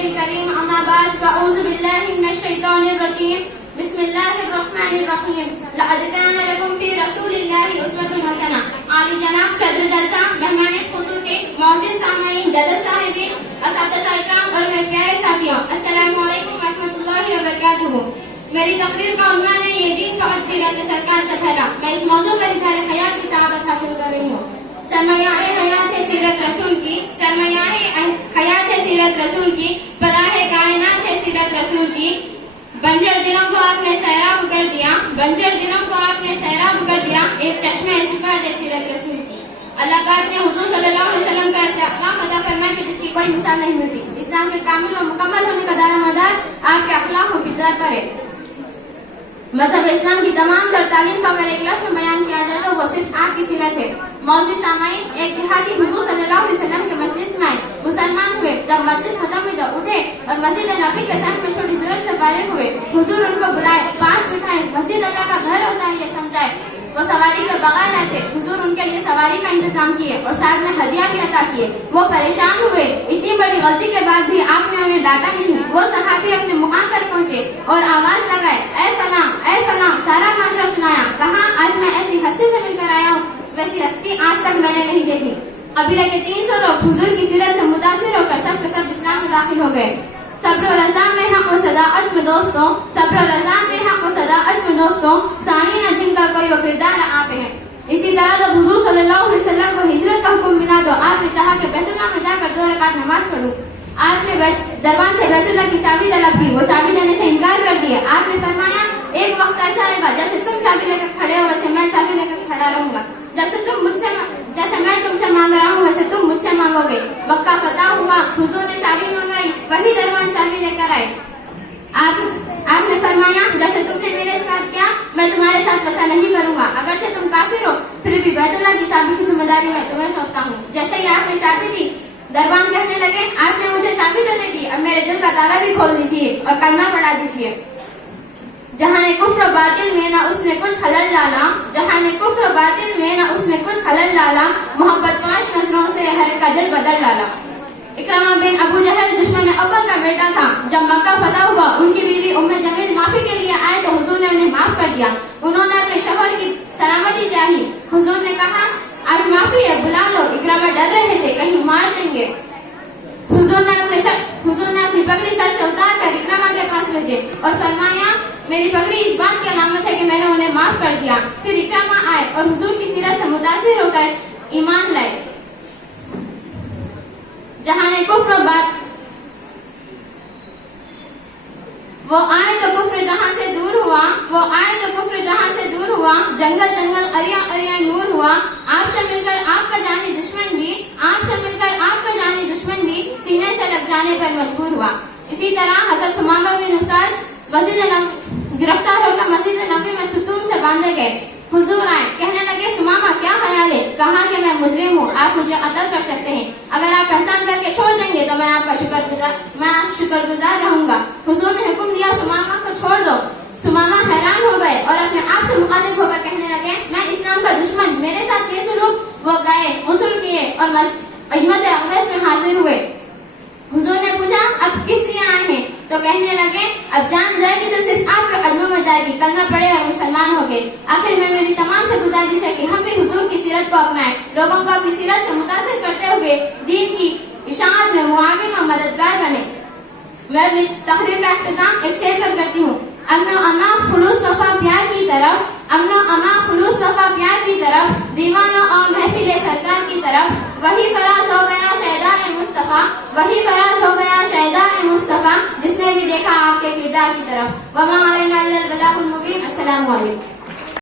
الكريم أما بعد فأعوذ بالله من الشيطان الرجيم بسم الله الرحمن الرحيم لقد كان لكم في رسول الله أسوة حسنة عالی جناب صدر جلسہ مہمان خصوصی معزز سامعین جدید صاحبین اساتذہ اکرام اور میرے پیارے ساتھیوں السلام علیکم ورحمۃ اللہ وبرکاتہ. میری تقریر کا عنوان ہے یہ دین فقط سیرت سرکار سے پھیلا. میں اس موضوع پر اظہار حیات کی سعادت حاصل کر رہی ہوں. سرمایہ حیات ہے سیرت رسول کی, سرمایہ حیات ہے سیرت رسول کی, فلاح کائنات ہے سیرت رسول کی. بنجر دلوں کو آپ نے سیراب کر دیا, بنجر دلوں کو آپ نے سیراب کر دیا, ایک چشمہ صفات ہے سیرت رسول کی. اللہ پاک نے حضور صلی اللہ علیہ وسلم کا ایسا اخلاق عطا فرمایا کہ جس کی کوئی مثال نہیں ملتی. اسلام کے کامل و مکمل ہونے کا دار و مدار آپ کے اخلاق و کردار پر ہے. مذہب اسلام کی تمام تر تعلیم کا اگر ایک لفظ میں بیان کیا جائے تو وہ صرف آپ کی سیرت ہے. معزز سامعین, ایک دیہاتی حضور صلی اللہ علیہ وسلم کے مجلس میں آئے, مسلمان ہوئے. جب مجلس ختم ہوئی تو اٹھے اور مسجد نبی کے ساتھ میں چھوٹی ضرورت سے فارغ ہوئے. حضور ان کو بلائے, پاس بٹھائے, مسجد اللہ کا گھر ہوتا ہے یہ سمجھائے. وہ سواری کے بغیر آتے, حضور ان کے لیے سواری کا انتظام کیے اور ساتھ میں ہدیہ بھی عطا کیے. وہ پریشان ہوئے, اتنی بڑی غلطی کے بعد بھی آپ نے انہیں ڈانٹا نہیں. وہ صحابی اپنے مقام پر پہنچے اور آواز لگائے, اے فلاں, اے فلاں. سارا معاشرہ سنایا, کہاں آج میں ایسی ہستی سے مل کر آیا ہوں, ویسی ہستی آج تک میں نے نہیں دیکھی. قبیلے کے 300 لوگ حضور کی سیرت سے متاثر ہو کر سب کے سب اسلام میں داخل ہو گئے. صبر و رضا میں حق و صداقت میں دوستوں, صبر و رضا میں حق و صداقت میں دوستوں, ثانی نہ جن کا کوئی و کردار آپ ہیں. اسی طرح جب حضور صلی اللہ علیہ وسلم کو ہجرت کا حکم ملا تو آپ نے چاہا کہ بیت اللہ میں جا کر 2 رکعت نماز پڑھوں. آپ نے دربان سے بیت اللہ کی چابی طلب کی, وہ چابی دینے سے انکار کر دیا. آپ نے فرمایا ایک وقت ایسا آئے گا جیسے تم چابی لے کر کھڑے ہو ویسے میں چابی لے کر کھڑا رہوں گا. جیسے میں تم سے مانگ رہا ہوں ویسے تم مجھ سے مانگو گے. مکہ فتح ہوا, حضور نے چابی منگائی, وہی دربان چابی لے کر آئے. آپ نے فرمایا جیسے تم نے میرے ساتھ کیا میں تمہارے ساتھ ویسا نہیں کروں گا. اگرچہ تم کافر ہو پھر بھی بیت اللہ کی چابی کی ذمہ داری میں تمہیں سونپتا ہوں. جیسے ہی آپ نے چابی دی, دربان کہنے لگے آپ نے مجھے چابی تو دے دی, اب میرے دل کا تالا بھی کھول دیجیے اور کلمہ پڑھا دیجیے. جہاں نے کفر و باطل میں نہ اس نے کچھ خلل ڈالا, جہاں نے کفر و باطل میں نہ اس نے کچھ خلل ڈالا, محبت 5 نظروں سے ہر کا دل بدل ڈالا. اکرمہ بن ابو جہل دشمن اول کا بیٹا تھا. جب مکہ فتح ہوا ان کی بیوی ام جمیل معافی کے لیے آئے تو حضور نے انہیں معاف کر دیا. انہوں نے اپنے شوہر کی سلامتی چاہی. حضور نے کہا آج معافی ہے, بلا لو. اکرمہ ڈر رہے تھے کہیں مار دیں گے. حضور نے اپنی پگڑی سر سے اتار کر اکرمہ کے پاس بھیجے اور فرمایا میری پگڑی اس بات کی علامت ہے کہ میں نے انہیں معاف کر دیا. پھر اکرمہ آئے اور حضور کی سیرت سے متاثر ہو کر ایمان لائے. جہاں نے کفر و بات وہ آئے تو کفر جہاں سے دور ہوا, وہ آئے تو کفر جہاں سے دور ہوا, جنگل جنگل قریہ قریہ نور ہوا. آپ سے مل کر آپ کا جانی دشمن بھی, آپ سے مل کر آپ کا جانی دشمن بھی سینے سے لگ جانے پر مجبور ہوا. اسی طرح حضرت ثمامہ بن اسد گرفتار ہو کر مسجد نبی میں ستون سے باندھے گئے. حضور آئے, کہنے لگے ثمامہ کیا خیال ہے؟ کہا کہ میں مجرم ہوں, آپ مجھے قتل کر سکتے ہیں. اگر آپ احسان کر کے چھوڑ دیں گے تو میں آپ کا شکر گزار رہوں گا. حضور نے حکم دیا ثمامہ کو چھوڑ دو. ثمامہ حیران ہو گئے اور اپنے آپ سے مخالف ہو کر کہنے لگے میں اسلام کا دشمن, میرے ساتھ یہ سلوک. وہ گئے, غسل کیے اور عظمت اقدس میں حاضر ہوئے. حضور نے پوچھا اب کس لیے آئے ہیں تو کہنے لگے اب جان جائے گی تو صرف آپ کے قدموں میں جائے گی, کلمہ پڑھے اور مسلمان ہو گئے. آخر میں میری تمام سے گزارش ہے کہ ہم بھی حضور کی سیرت کو اپنائیں, لوگوں کو اپنی سیرت سے متاثر کرتے ہوئے دین کی اشاعت میں معاون و مددگار بنے. میں اپنی تقریر کا اختتام ایک شعر پر کرتی ہوں. امن و امان خلوص وفا پیار کی طرف, امن و امان خلوص وفا پیار کی طرف, دیوانوں اور محفل سرکار کی طرف. وہی فراز ہو گیا شہداء مصطفیٰ, وہی فراز ہو گیا شہداء مصطفیٰ, جس نے بھی دیکھا آپ کے کردار کی طرف. وما علینا الا البلاغ المبین. السلام علیکم.